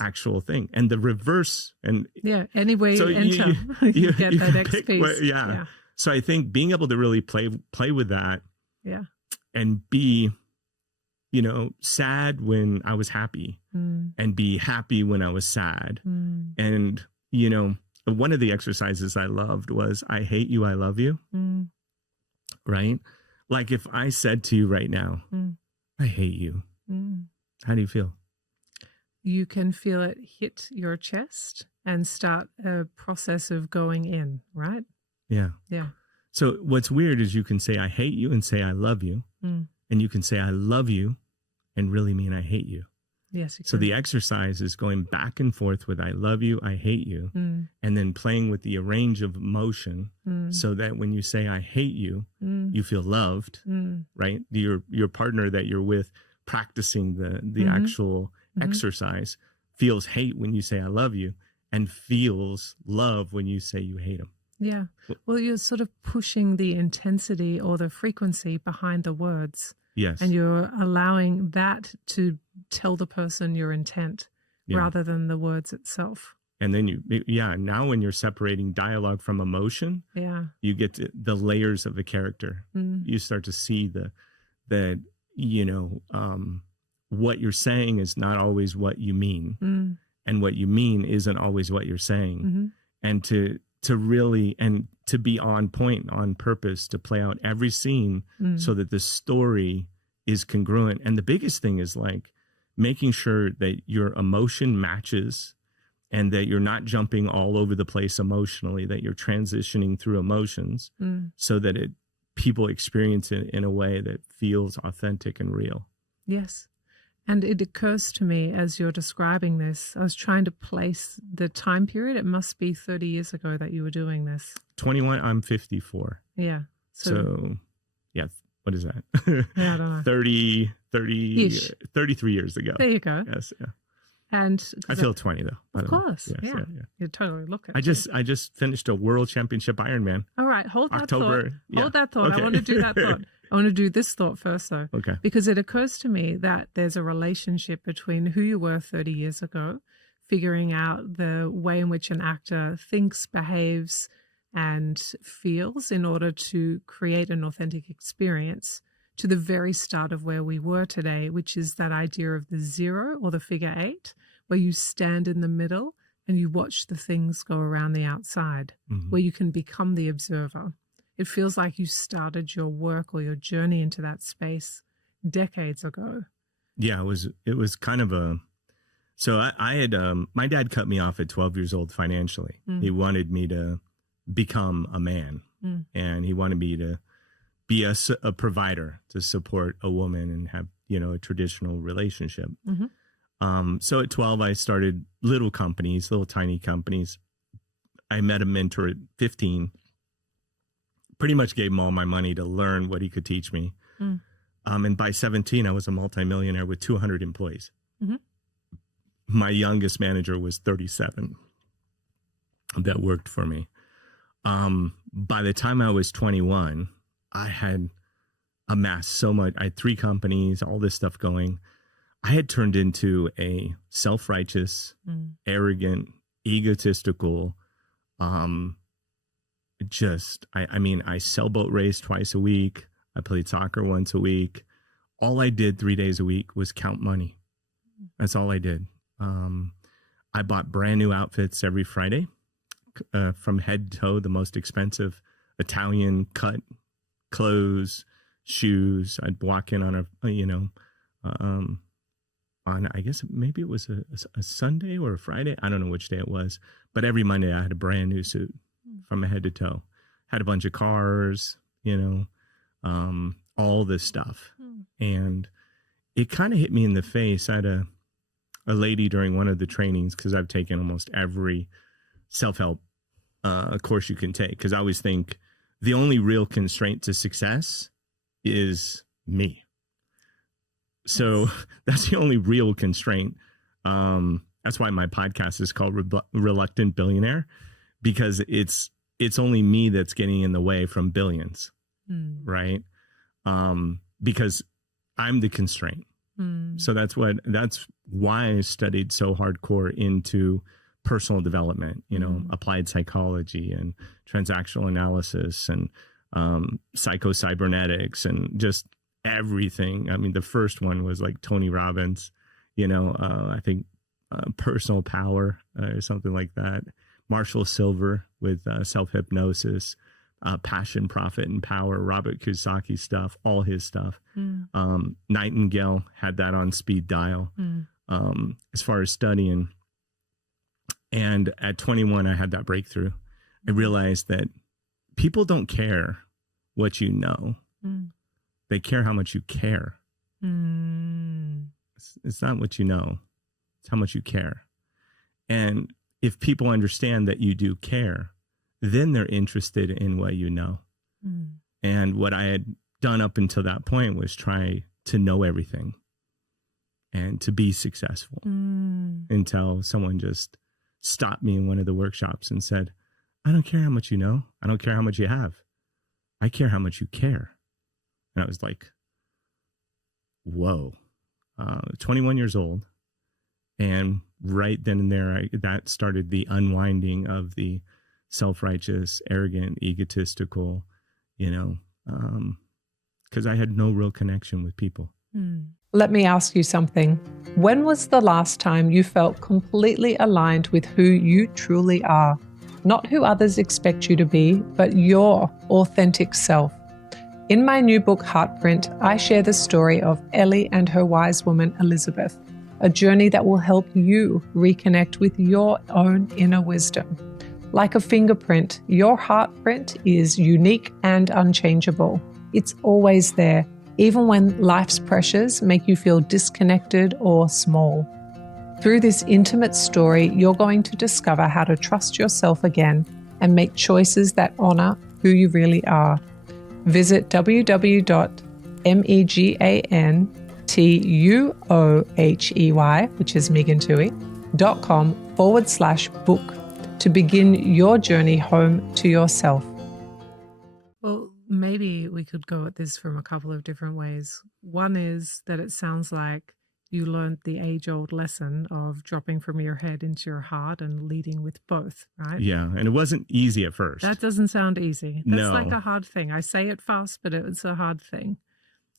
actual thing. And the reverse, and any way you enter, you get that X piece. So I think being able to really play with that, and be, you know, sad when I was happy, and be happy when I was sad. And, you know, one of the exercises I loved was, I hate you, I love you. Right? Like if I said to you right now, I hate you. How do you feel? You can feel it hit your chest and start a process of going in, right? Yeah. So what's weird is you can say, I hate you, and say, I love you. And you can say, I love you, and really mean I hate you. Yes, you So can. the exercise is going back and forth with I love you, I hate you, and then playing with the range of emotion so that when you say I hate you, you feel loved, right? Your partner that you're with practicing the actual exercise feels hate when you say I love you and feels love when you say you hate him. Yeah. Well, you're sort of pushing the intensity or the frequency behind the words. Yes. And you're allowing that to tell the person your intent rather than the words itself. And then now when you're separating dialogue from emotion, you get to the layers of the character. You start to see that what you're saying is not always what you mean. And what you mean isn't always what you're saying. And to really, and to be on point, on purpose, to play out every scene so that the story is congruent. And the biggest thing is like making sure that your emotion matches and that you're not jumping all over the place emotionally, that you're transitioning through emotions so that people experience it in a way that feels authentic and real. Yes. And it occurs to me as you're describing this, I was trying to place the time period. It must be 30 years ago that you were doing this. 21, I'm 54. Yeah. So yeah, what is that? Yeah, I don't know. 33 years ago. There you go. Yes, yeah. And I feel 20 though. Of course. Yes, yeah. You totally look at I just finished a world championship Ironman. All right, hold that October, thought. yeah. Hold that thought. Okay. I want to do that thought. I want to do this thought first, though. Okay. Because it occurs to me that there's a relationship between who you were 30 years ago, figuring out the way in which an actor thinks, behaves, and feels in order to create an authentic experience, to the very start of where we were today, which is that idea of the zero or the figure eight, where you stand in the middle and you watch the things go around the outside, where you can become the observer. It feels like you started your work or your journey into that space decades ago. Yeah, it was kind of so I had, my dad cut me off at 12 years old financially. He wanted me to become a man and he wanted me to be a provider to support a woman and have, a traditional relationship. So at 12, I started little tiny companies. I met a mentor at 15. Pretty much gave him all my money to learn what he could teach me. And by 17, I was a multimillionaire with 200 employees. My youngest manager was 37 that worked for me. By the time I was 21, I had amassed so much. I had 3 companies, all this stuff going. I had turned into a self-righteous, arrogant, egotistical, I sailboat race twice a week. I played soccer once a week. All I did 3 days a week was count money. That's all I did. I bought brand new outfits every Friday, from head to toe, the most expensive Italian cut clothes, shoes. I'd walk in on I guess maybe it was a Sunday or a Friday. I don't know which day it was, but every Monday I had a brand new suit from head to toe. Had a bunch of cars, all this stuff. And it kind of hit me in the face. I had a lady during one of the trainings, because I've taken almost every self-help course you can take, because I always think the only real constraint to success is me. So that's the only real constraint. That's why my podcast is called Reluctant Billionaire, because it's only me that's getting in the way from billions, right? Because I'm the constraint. So that's why I studied so hardcore into personal development, applied psychology and transactional analysis and psycho-cybernetics and just everything. I mean, the first one was like Tony Robbins, I think personal power or something like that. Marshall Silver with self-hypnosis, passion, profit, and power, Robert Kiyosaki stuff, all his stuff. Nightingale had that on speed dial as far as studying. And at 21, I had that breakthrough. I realized that people don't care what you know. They care how much you care. It's not what you know. It's how much you care. And if people understand that you do care, then they're interested in what you know. Mm. And what I had done up until that point was try to know everything and to be successful until someone just stopped me in one of the workshops and said, I don't care how much you know. I don't care how much you have. I care how much you care. And I was like, whoa, 21 years old. And right then and there, that started the unwinding of the self-righteous, arrogant, egotistical, because I had no real connection with people. Let me ask you something. When was the last time you felt completely aligned with who you truly are? Not who others expect you to be, but your authentic self. In my new book, Heartprint, I share the story of Ellie and her wise woman, Elizabeth, a journey that will help you reconnect with your own inner wisdom. Like a fingerprint, your heartprint is unique and unchangeable. It's always there, even when life's pressures make you feel disconnected or small. Through this intimate story, you're going to discover how to trust yourself again and make choices that honor who you really are. Visit www.megantuohey, which is Megan Tuohey.com/book to begin your journey home to yourself. Well, maybe we could go at this from a couple of different ways. One is that it sounds like you learned the age-old lesson of dropping from your head into your heart and leading with both, right? Yeah, and it wasn't easy at first. That doesn't sound easy. That's No. like a hard thing. I say it fast, but it's a hard thing.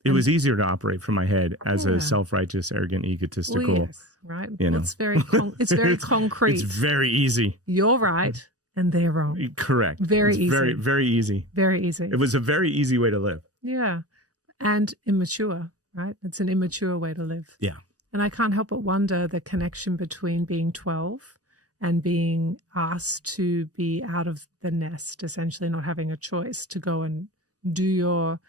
It was easier to operate from my head as a self-righteous, arrogant, egotistical. Well, yes, right? It's very concrete. It's very easy. You're right and they're wrong. Correct. Very easy. Very, very easy. Very easy. It was a very easy way to live. Yeah. And immature, right? It's an immature way to live. Yeah. And I can't help but wonder the connection between being 12 and being asked to be out of the nest, essentially not having a choice to go and do your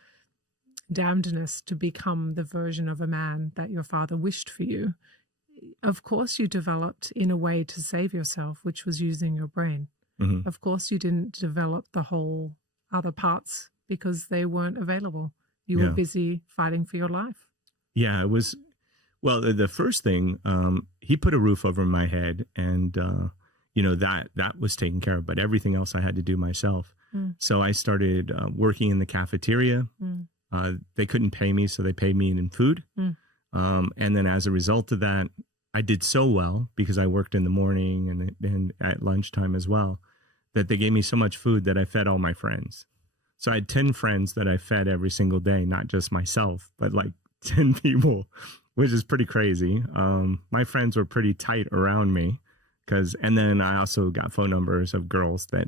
damnedness to become the version of a man that your father wished for you. Of course you developed in a way to save yourself, which was using your brain. Mm-hmm. Of course you didn't develop the whole other parts because they weren't available. You were busy fighting for your life. Yeah, it was... Well, the first thing, he put a roof over my head and, that was taken care of, but everything else I had to do myself. So I started working in the cafeteria. They couldn't pay me, so they paid me in food. And then as a result of that, I did so well because I worked in the morning and at lunchtime as well, that they gave me so much food that I fed all my friends. So I had 10 friends that I fed every single day, not just myself, but like 10 people. Which is pretty crazy. My friends were pretty tight around me and then I also got phone numbers of girls that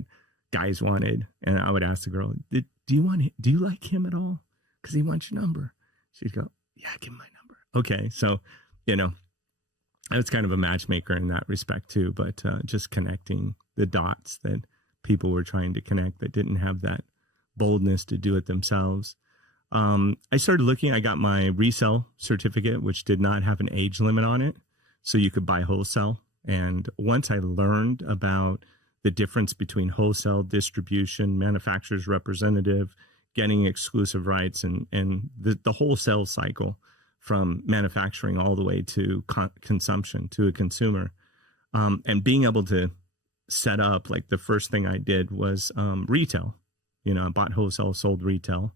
guys wanted. And I would ask the girl, do you like him at all? Because he wants your number. She'd go, yeah, give him my number. Okay. So, I was kind of a matchmaker in that respect too, but just connecting the dots that people were trying to connect that didn't have that boldness to do it themselves. I started looking, I got my resale certificate, which did not have an age limit on it. So you could buy wholesale. And once I learned about the difference between wholesale, distribution, manufacturer's representative, getting exclusive rights and the wholesale cycle from manufacturing all the way to consumption to a consumer, and being able to set up, like the first thing I did was retail. I bought wholesale, sold retail.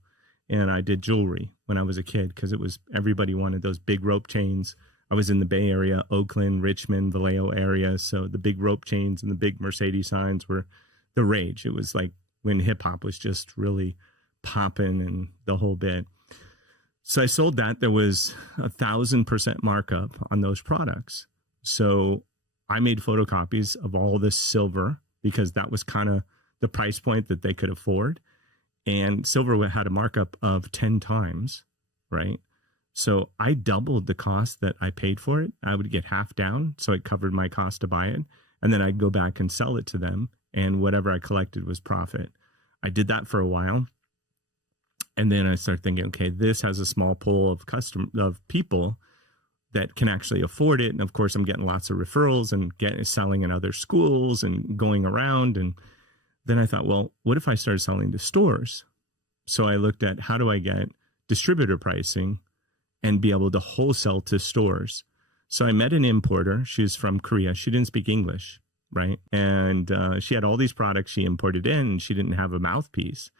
And I did jewelry when I was a kid because everybody wanted those big rope chains. I was in the Bay Area, Oakland, Richmond, Vallejo area. So the big rope chains and the big Mercedes signs were the rage. It was like when hip hop was just really popping and the whole bit. So I sold that. There was 1,000% markup on those products. So I made photocopies of all this silver because that was kind of the price point that they could afford. And silver had a markup of 10 times, right? So I doubled the cost that I paid for it. I would get half down, so it covered my cost to buy it. And then I'd go back and sell it to them, and whatever I collected was profit. I did that for a while. And then I started thinking, okay, this has a small pool of people that can actually afford it. And of course, I'm getting lots of referrals and selling in other schools and going around. And then I thought, well, what if I started selling to stores? So I looked at how do I get distributor pricing and be able to wholesale to stores. So I met an importer. She was from Korea. She didn't speak English, right? And she had all these products she imported in, and she didn't have a mouthpiece.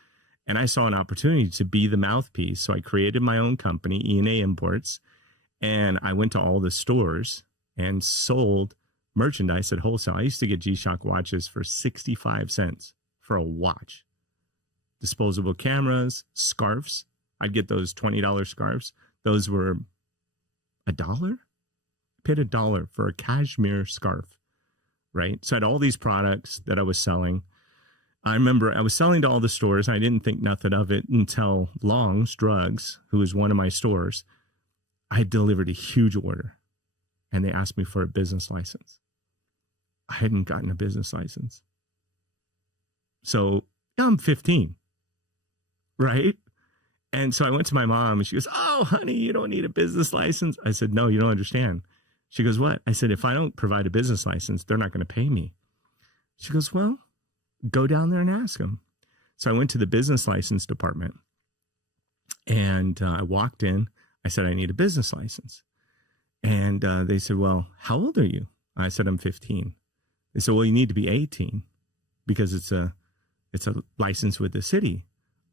And I saw an opportunity to be the mouthpiece. So I created my own company, E&A Imports, and I went to all the stores and sold merchandise at wholesale. I used to get G-Shock watches for 65 cents for a watch. Disposable cameras, scarves. I'd get those $20 scarves. Those were $1. I paid $1 for a cashmere scarf, right? So I had all these products that I was selling. I remember I was selling to all the stores. I didn't think nothing of it until Long's Drugs, who was one of my stores. I had delivered a huge order, and they asked me for a business license. I hadn't gotten a business license. So I'm 15, right? And so I went to my mom, and she goes, "Oh, honey, you don't need a business license." I said, "No, you don't understand." She goes, "What?" I said, "If I don't provide a business license, they're not going to pay me." She goes, "Well, go down there and ask them." So I went to the business license department, and I walked in. I said, "I need a business license." And they said, "Well, how old are you?" I said, "I'm 15. They said, "Well, you need to be 18 because it's a license with the city."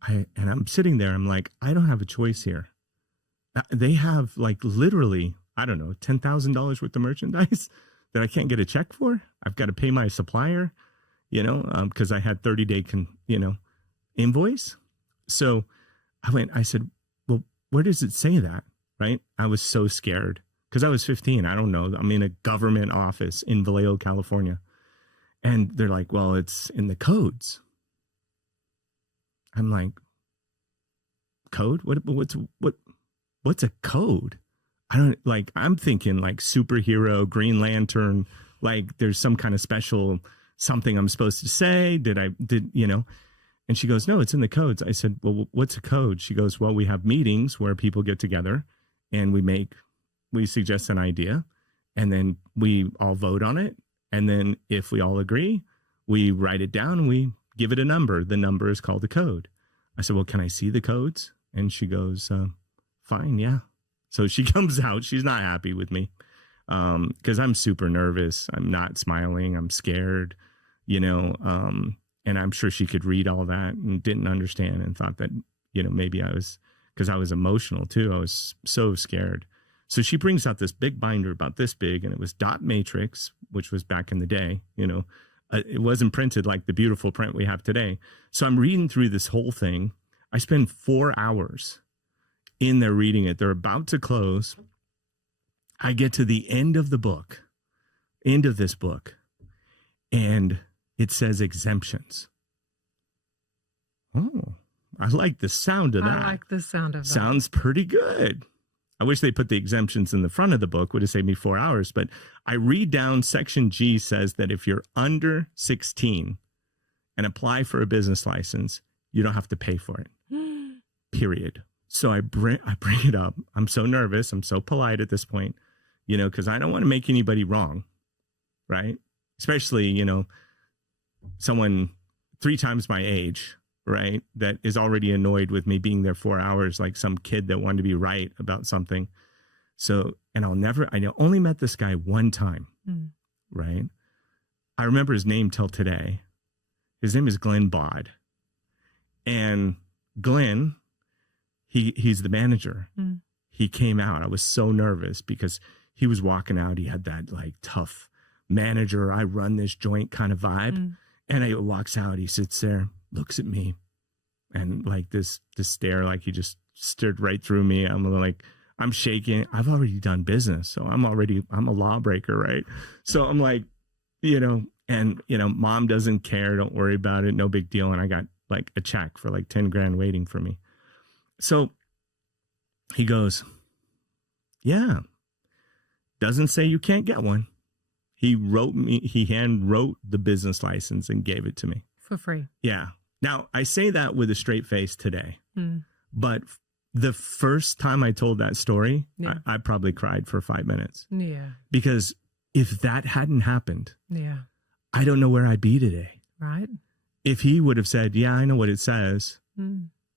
And I'm sitting there. I'm like, I don't have a choice here. They have like literally, I don't know, $10,000 worth of merchandise that I can't get a check for. I've got to pay my supplier, because I had 30-day, invoice. So I said, "Well, where does it say that?" Right? I was so scared because I was 15. I don't know. I'm in a government office in Vallejo, California. And they're like, "Well, it's in the codes." I'm like, "Code? What's a code?" I'm thinking like superhero, Green Lantern, like there's some kind of special something I'm supposed to say. And she goes, "No, it's in the codes." I said, "Well, what's a code?" She goes, "Well, we have meetings where people get together and we suggest an idea, and then we all vote on it. And then if we all agree, we write it down and we give it a number. The number is called a code." I said, "Well, can I see the codes?" And she goes, "Fine, yeah." So she comes out. She's not happy with me because I'm super nervous. I'm not smiling. I'm scared, and I'm sure she could read all that and didn't understand and thought that, maybe because I was emotional too. I was so scared. So she brings out this big binder about this big, and it was dot matrix, which was back in the day, it wasn't printed like the beautiful print we have today. So I'm reading through this whole thing. I spend 4 hours in there reading it. They're about to close. I get to the end of this book, and it says exemptions. Oh, I like the sound of that. I like the sound of that. Sounds pretty good. I wish they put the exemptions in the front of the book. Would have saved me 4 hours. But I read down, section G says that if you're under 16 and apply for a business license, you don't have to pay for it. Period. So I bring it up. I'm so nervous. I'm so polite at this point, because I don't want to make anybody wrong, right? Especially, someone 3 times my age, right, that is already annoyed with me being there 4 hours, like some kid that wanted to be right about something. So, and I only met this guy one time, right? I remember his name till today. His name is Glenn Bod. And Glenn, he's the manager. He came out. I was so nervous because he was walking out. He had that like tough manager, I run this joint kind of vibe. And he walks out, he sits there, looks at me, and like this stare, like he just stared right through me. I'm shaking. I've already done business. So I'm a lawbreaker, right? So I'm like, Mom doesn't care. Don't worry about it. No big deal. And I got like a check for like 10 grand waiting for me. So he goes, "Yeah, doesn't say you can't get one." He hand wrote the business license and gave it to me. For free. Yeah. Now, I say that with a straight face today, but The first time I told that story, Yeah. I probably cried for 5 minutes. Yeah. Because if that hadn't happened, Yeah. I don't know where I'd be today. Right. If he would have said, yeah, I know what it says,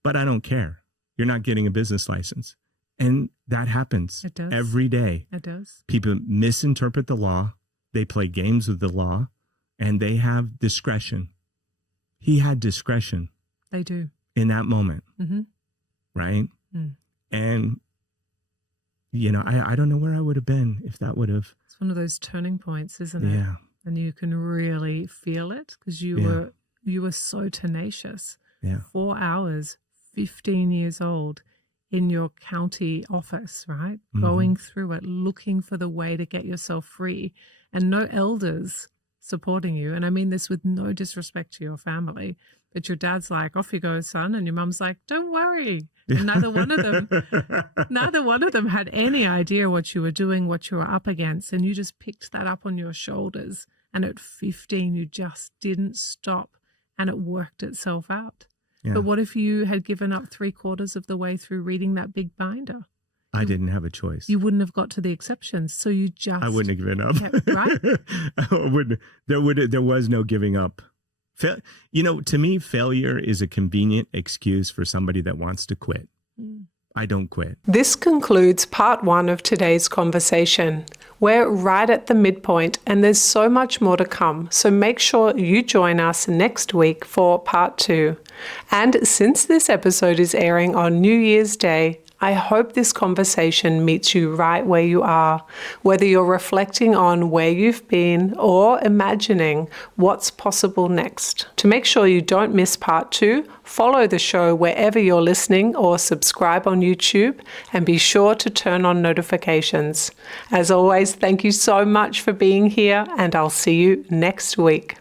but I don't care. You're not getting a business license. And that happens It does. every day. It does. People misinterpret the law. They play games with the law, and they have discretion. He had discretion They do. in that moment, Mm-hmm. right? Mm. And, you know, I don't know where I would have been if that would have. It's one of those turning points, isn't it? Yeah. And you can really feel it because you were so tenacious. Yeah. 4 hours, 15 years old, in your county office, right? Mm-hmm. Going through it, looking for the way to get yourself free, and no elders supporting you. And I mean this with no disrespect to your family, but your dad's like, off you go, son. And your mum's like, don't worry. And neither one of them had any idea what you were doing, what you were up against. And you just picked that up on your shoulders. And at 15, you just didn't stop, and it worked itself out. Yeah. But what if you had given up 3/4 of the way through reading that big binder? I didn't have a choice. You wouldn't have got to the exceptions. So you just... I wouldn't have given up. Right? There was no giving up. You know, to me, failure is a convenient excuse for somebody that wants to quit. I don't quit. This concludes part 1 of today's conversation. We're right at the midpoint, and there's so much more to come. So make sure you join us next week for part 2. And since this episode is airing on New Year's Day, I hope this conversation meets you right where you are, whether you're reflecting on where you've been or imagining what's possible next. To make sure you don't miss part 2, follow the show wherever you're listening or subscribe on YouTube, and be sure to turn on notifications. As always, thank you so much for being here, and I'll see you next week.